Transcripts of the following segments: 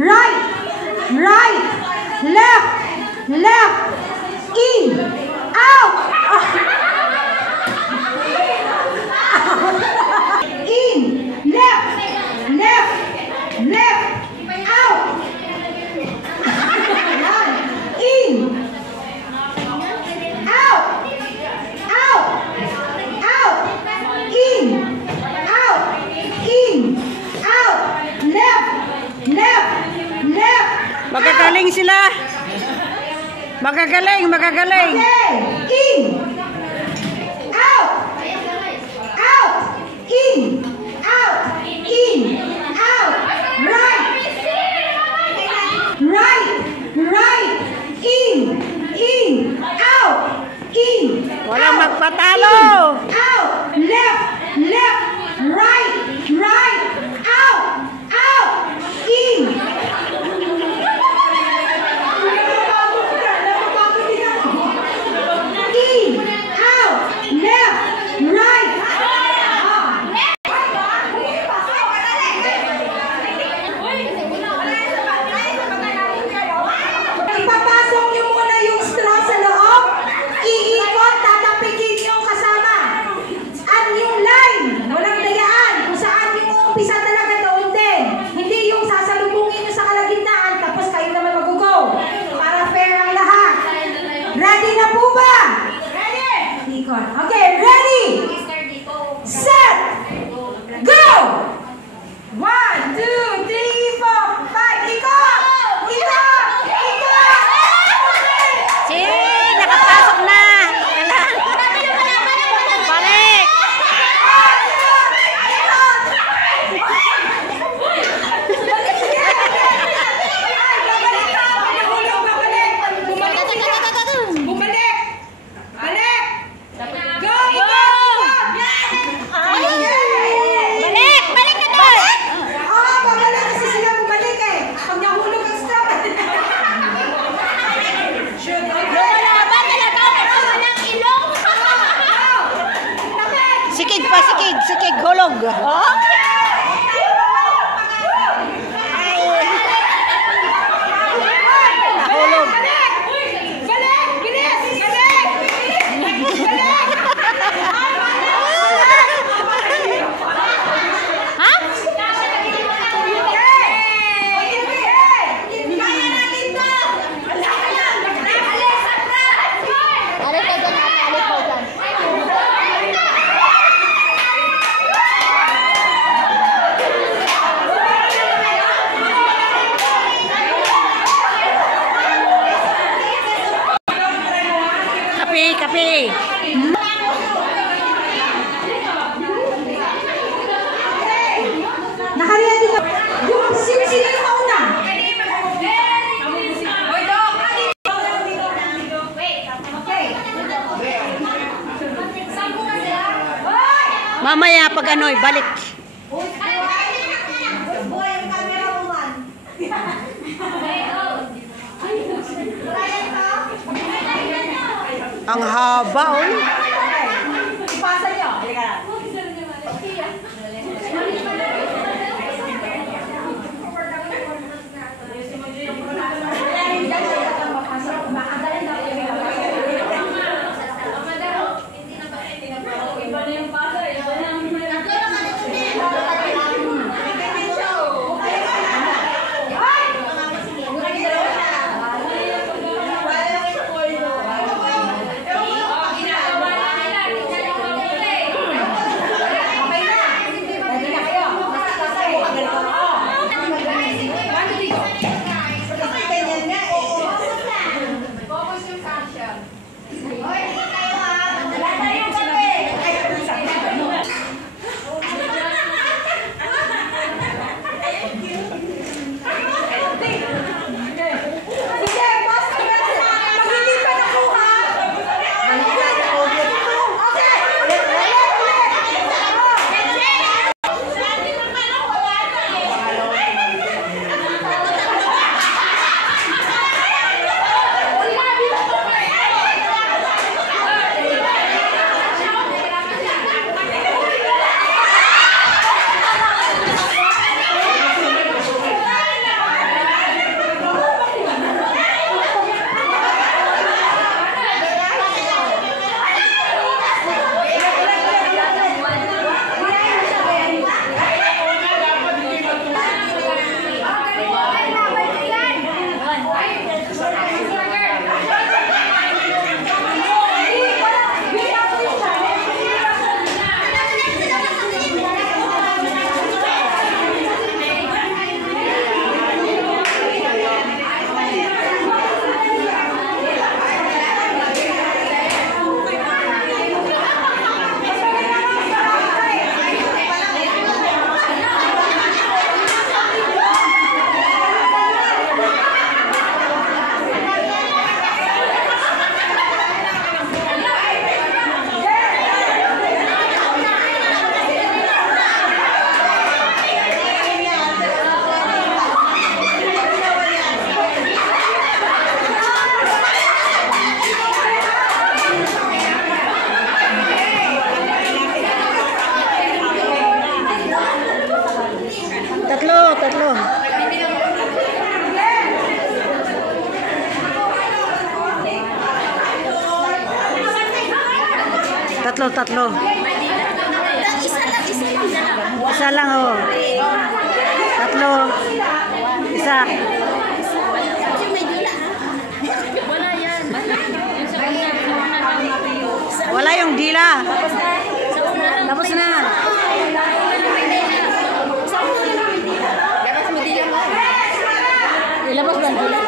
Right! right, left, left, in, out, in, left, left, left, out, in, out, out, out, in, out, left, left, left. Magagaling sila. Magagaling, magagaling. Okay, in, out, out, in, out, right, right, right, in, out, Walang out, magpatalo. out, left, left, right, right, out, in. Ready na po ba? Ready! Okay, ready! Set! Go! 1, 2, 3, 4, 5. Ikot! Ikot! Ikot! Ching! Nakapasok na! Balik! Sikig pa, sikig! Sikig, hulog! Oh? Nahulog! Kape! Nakaready ka. Yung sino yung mauna? Mamaya pag ano'y balik. Ang haba, oh. Ipasa niyo. Halika na. tatlo. Isa lang, oh. Tatlo. Isa. Wala yung dila. Tapos na. Ilabas ba ang dila?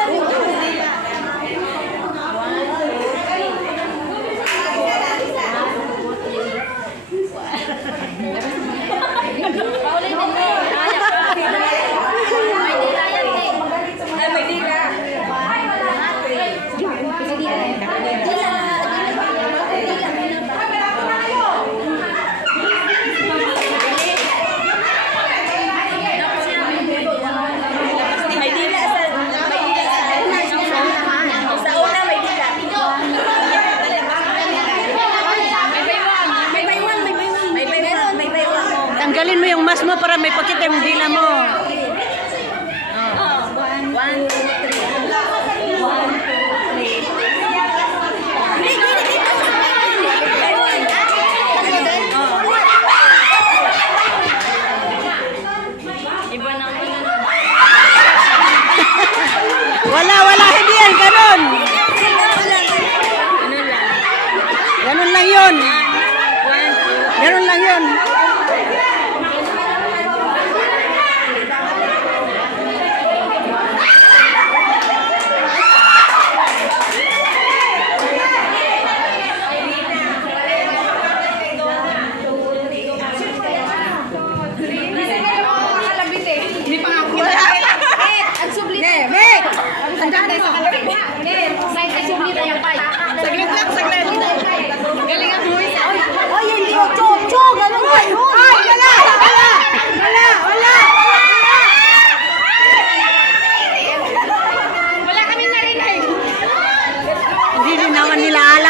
Tanggalin mo yung mask mo para may pakita yung dila mo. 1, 2, 3. Wala, hindi yan, ganun. Ganun lang yun. Ganun lang yun.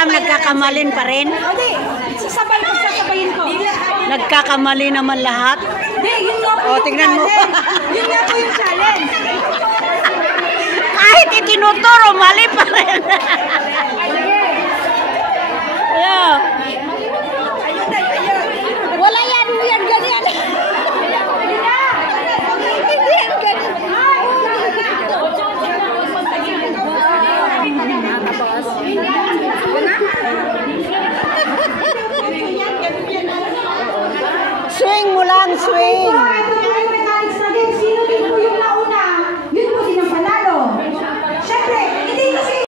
Nagkakamalin pa rin? Sasabayin ko. Nagkakamali naman lahat? Yun nga po yung tingnan mo. Yun nga po yung challenge. Kahit itinuturo, mali pa rin. Ayan. Wala yan, ganyan. Hindi yan ganyan. Swing mo lang, swing.